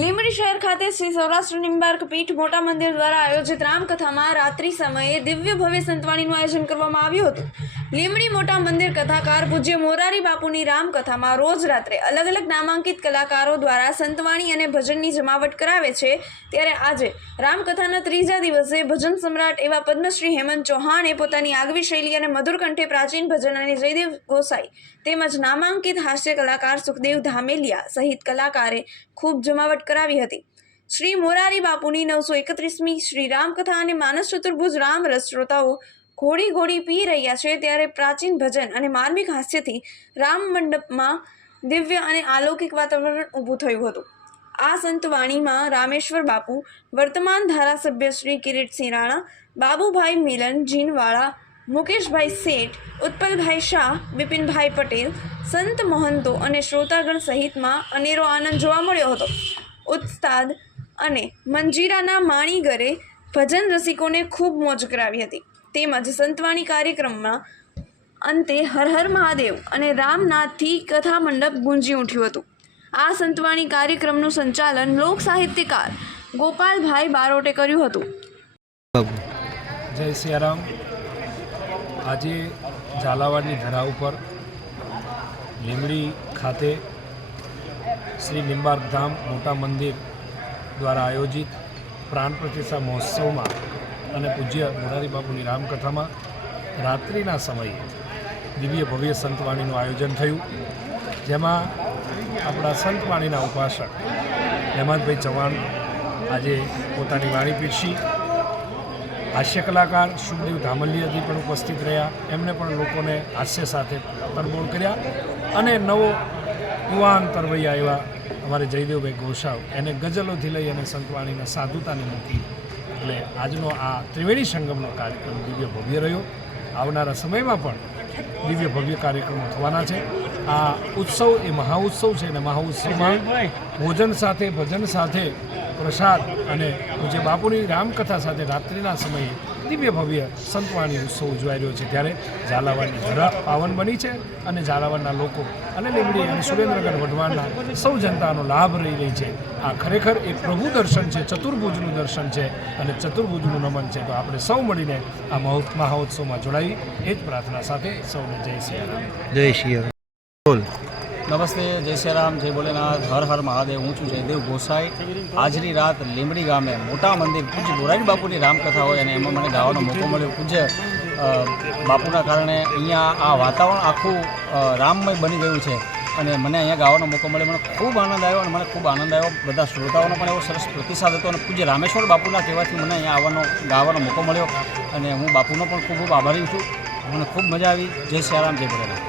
લીંબડી શહેર ખાતે શ્રી સૌરાષ્ટ્ર નિંબાર્ક પીઠ મોટા મંદિર દ્વારા આયોજિત રામકથામાં રાત્રિ સમયે દિવ્ય ભવ્ય સંતવાણીનું આયોજન કરવામાં આવ્યું હતું। લીંબડી મોટા મંદિર કથાકાર પૂજ્ય મોરારી બાપુની રામકથામાં રોજ રાત્રે અલગ અલગ નામાંકિત કલાકારો દ્વારા સંતવાણી અને ભજનની જમાવટ કરાવે છે। ત્યારે આજે રામકથાના ત્રીજા દિવસે ભજન સમ્રાટ એવા પદ્મશ્રી હેમંત ચૌહાણે પોતાની આગવી શૈલી અને મધુર કંઠે પ્રાચીન ભજન અને જયદેવ ગોસાઈ તેમજ નામાંકિત હાસ્ય કલાકાર સુખદેવ ધામેલિયા સહિત કલાકારે ખૂબ જમાવટ કરાવી હતી। શ્રી મોરારી બાપુની 931મી શ્રી રામકથા અને માનસ ચતુર્ભુજ રામ રસ શ્રોતાઓ ઘોડી ઘોડી પી રહ્યા છે। ત્યારે પ્રાચીન ભજન અને માર્મિક હાસ્યથી રામ મંડપમાં દિવ્ય અને અલૌકિક વાતાવરણ ઊભું થયું હતું। આ સંતવાણીમાં રામેશ્વર બાપુ, વર્તમાન ધારાસભ્ય શ્રી કિરીટસિંહ રાણા, બાબુભાઈ મિલન જીનવાળા, મુકેશભાઈ શેઠ, ઉત્પલભાઈ શાહ, બિપિનભાઈ પટેલ, સંત મહંતો અને શ્રોતાગણ સહિતમાં અનેરો આનંદ જોવા મળ્યો હતો। ઉસ્તાદ અને મંજીરાના માણીગરે ભજન રસિકોને ખૂબ મોજ કરાવી હતી। તેમજ સંતવાણી કાર્યક્રમમાં અંતે હર હર મહાદેવ અને રામનાથથી કથા મંડપ ગુંજી ઉઠ્યું હતું। આ સંતવાણી કાર્યક્રમનું સંચાલન લોક સાહિત્યકાર ગોપાલભાઈ બારોટે કર્યું હતું। જય સિયારામ। આજે ઝાલાવાડની ધરા ઉપર લીંબડી ખાતે શ્રી નિંબાર્ક ધામ મોટા મંદિર દ્વારા આયોજિત પ્રાણ પ્રતિષ્ઠા મહોત્સવમાં અને પૂજ્ય મોરારી બાપુની રામકથામાં રાત્રિના સમયે દિવ્ય ભવ્ય સંતવાણીનું આયોજન થયું, જેમાં આપણા સંતવાણીના ઉપાસક હેમંતભાઈ ચૌહાણ આજે પોતાની વાણી પીરસી। હાસ્ય કલાકાર સુખદેવ ધામેલિયાજી પણ ઉપસ્થિત રહ્યા, એમણે પણ લોકોને હાસ્ય સાથે તરબોળ કર્યા। અને નવો યુવાન તરવૈયા એવા અમારે જયદેવભાઈ ગોસાવ, એને ગઝલોથી લઈ અને સંતવાણીના સાધુતાને મૂકી, એટલે આજનો આ ત્રિવેણી સંગમનો કાર્યક્રમ દિવ્ય ભવ્ય રહ્યો। આવનારા સમયમાં પણ દિવ્ય ભવ્ય કાર્યક્રમો થવાના છે। આ ઉત્સવ એ મહાઉત્સવ છે અને મહાઉત્સવમાં ભોજન સાથે, ભજન સાથે, પ્રસાદ અને પૂજ્ય બાપુની રામકથા સાથે રાત્રિના સમયે દિવ્ય ભવ્ય સંતવાણી ઉત્સવ ઉજવાઈ રહ્યો છે। ત્યારે ઝાલાવાડની ધરા પાવન બની છે અને ઝાલાવાડના લોકો અને લીંબડી અને સુરેન્દ્રનગર વઢવાણના સૌ જનતાનો લાભ રહી છે। આ ખરેખર એક પ્રભુ દર્શન છે, ચતુર્ભુજનું દર્શન છે અને ચતુર્ભુજનું નમન છે। તો આપણે સૌ મળીને આ મહોત્સવમાં જોડાઈ એ જ પ્રાર્થના સાથે સૌને જય સિયારામ। જય સિયારામ। બોલ। નમસ્તે, જય શ્રીરામ, જય ભોલેનાથ, હર હર મહાદેવ। હું છું જયદેવ ગોસાઈ। આજની રાત લીંબડી ગામે મોટા મંદિર પૂજ્ય મોરારી બાપુની રામકથા હોય અને એમાં મને ગાવાનો મોકો મળ્યો। પૂજ્ય બાપુના કારણે અહીંયા આ વાતાવરણ આખું રામમય બની ગયું છે અને મને અહીંયા ગાવાનો મોકો મળ્યો। મને ખૂબ આનંદ આવ્યો અને મને ખૂબ આનંદ આવ્યો। બધા શ્રોતાઓનો પણ એવો સરસ પ્રતિસાદ હતો અને પૂજ્ય રામેશ્વર બાપુના કહેવાથી મને અહીંયા ગાવાનો મોકો મળ્યો અને હું બાપુનો પણ ખૂબ ખૂબ આભારી છું। મને ખૂબ મજા આવી। જય શ્રીરામ, જય ભોલેનાથ।